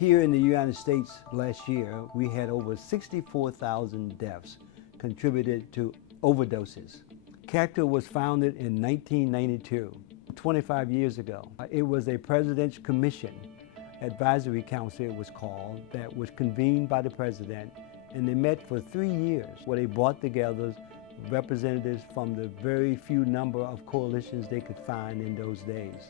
Here in the United States last year, we had over 64,000 deaths contributed to overdoses. CADCA was founded in 1992, 25 years ago. It was a President's Commission, Advisory Council it was called, that was convened by the President, and they met for 3 years where they brought together representatives from the very few number of coalitions they could find in those days.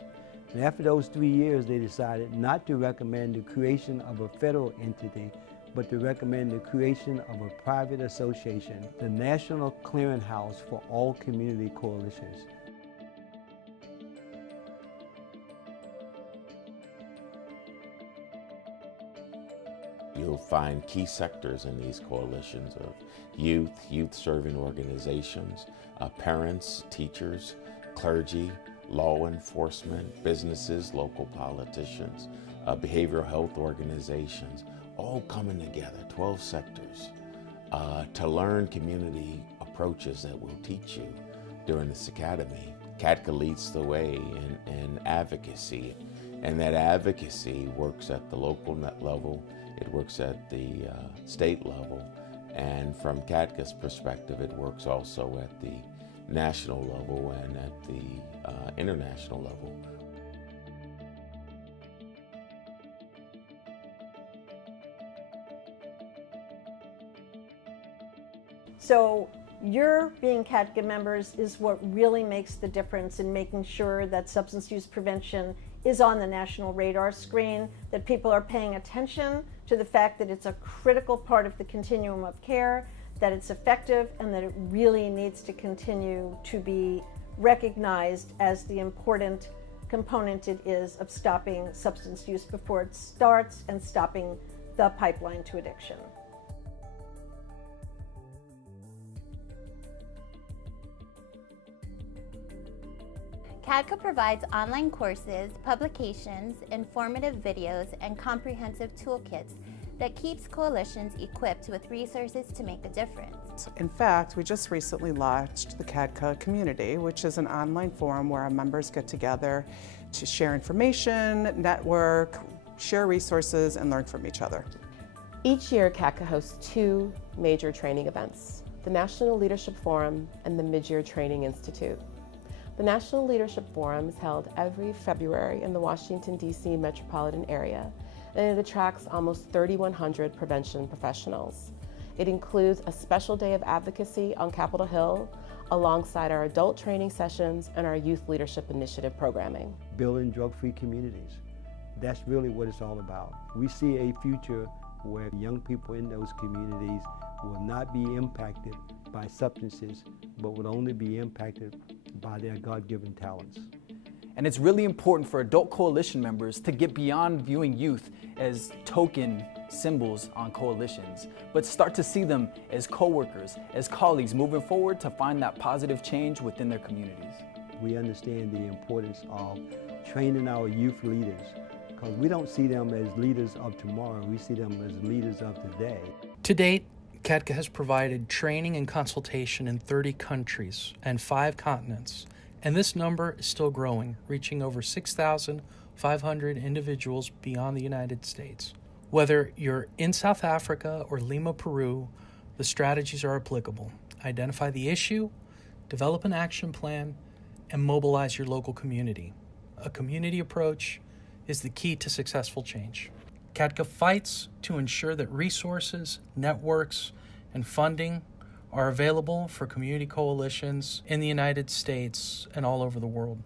And after those 3 years, they decided not to recommend the creation of a federal entity, but to recommend the creation of a private association, the National Clearinghouse for all community coalitions. You'll find key sectors in these coalitions of youth-serving organizations, parents, teachers, clergy, law enforcement, businesses, local politicians, behavioral health organizations, all coming together, 12 sectors, to learn community approaches that we'll teach you during this academy. CADCA leads the way in advocacy, and that advocacy works at the local level, it works at the state level, and from CADCA's perspective, it works also at the national level and at the international level. So your being CADCA members is what really makes the difference in making sure that substance use prevention is on the national radar screen, that people are paying attention to the fact that it's a critical part of the continuum of care, that it's effective, and that it really needs to continue to be recognized as the important component it is of stopping substance use before it starts and stopping the pipeline to addiction. CADCA provides online courses, publications, informative videos, and comprehensive toolkits that keeps coalitions equipped with resources to make a difference. In fact, we just recently launched the CADCA Community, which is an online forum where our members get together to share information, network, share resources, and learn from each other. Each year, CADCA hosts 2 major training events, the National Leadership Forum and the Mid-Year Training Institute. The National Leadership Forum is held every February in the Washington, D.C. metropolitan area, and it attracts almost 3,100 prevention professionals. It includes a special day of advocacy on Capitol Hill, alongside our adult training sessions and our Youth Leadership Initiative programming. Building drug-free communities. That's really what it's all about. We see a future where young people in those communities will not be impacted by substances, but will only be impacted by their God-given talents. And it's really important for adult coalition members to get beyond viewing youth as token symbols on coalitions, but start to see them as co-workers, as colleagues moving forward to find that positive change within their communities. We understand the importance of training our youth leaders, because we don't see them as leaders of tomorrow, we see them as leaders of today. To date, CADCA has provided training and consultation in 30 countries and 5 continents, and this number is still growing, reaching over 6,500 individuals beyond the United States. Whether you're in South Africa or Lima, Peru, the strategies are applicable. Identify the issue, develop an action plan, and mobilize your local community. A community approach is the key to successful change. CADCA fights to ensure that resources, networks, and funding are available for community coalitions in the United States and all over the world.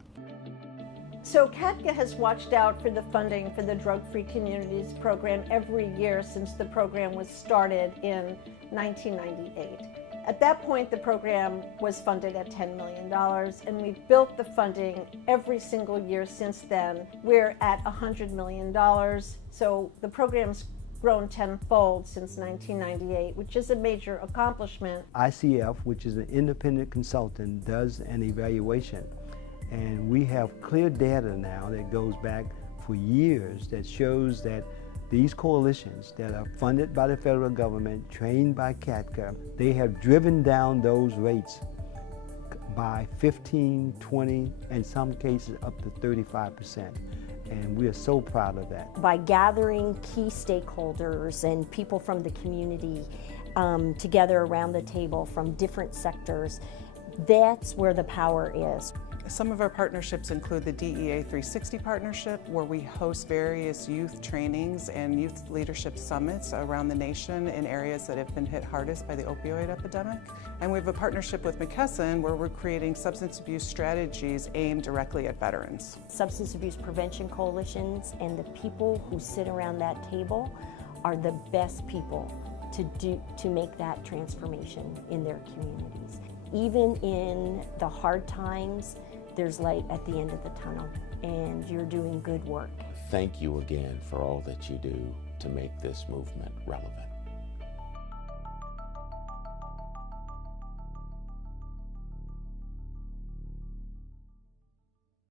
So CADCA has watched out for the funding for the Drug-Free Communities program every year since the program was started in 1998. At that point, the program was funded at $10 million, and we've built the funding every single year since then. We're at $100 million, so the program's grown tenfold since 1998, which is a major accomplishment. ICF, which is an independent consultant, does an evaluation, and we have clear data now that goes back for years that shows that these coalitions that are funded by the federal government, trained by CADCA, they have driven down those rates by 15, 20, in some cases up to 35%. and we are so proud of that. By gathering key stakeholders and people from the community together around the table from different sectors, that's where the power is. Some of our partnerships include the DEA 360 partnership, where we host various youth trainings and youth leadership summits around the nation in areas that have been hit hardest by the opioid epidemic. And we have a partnership with McKesson, where we're creating substance abuse strategies aimed directly at veterans. Substance abuse prevention coalitions and the people who sit around that table are the best people to make that transformation in their communities. Even in the hard times, there's light at the end of the tunnel, and you're doing good work. Thank you again for all that you do to make this movement relevant.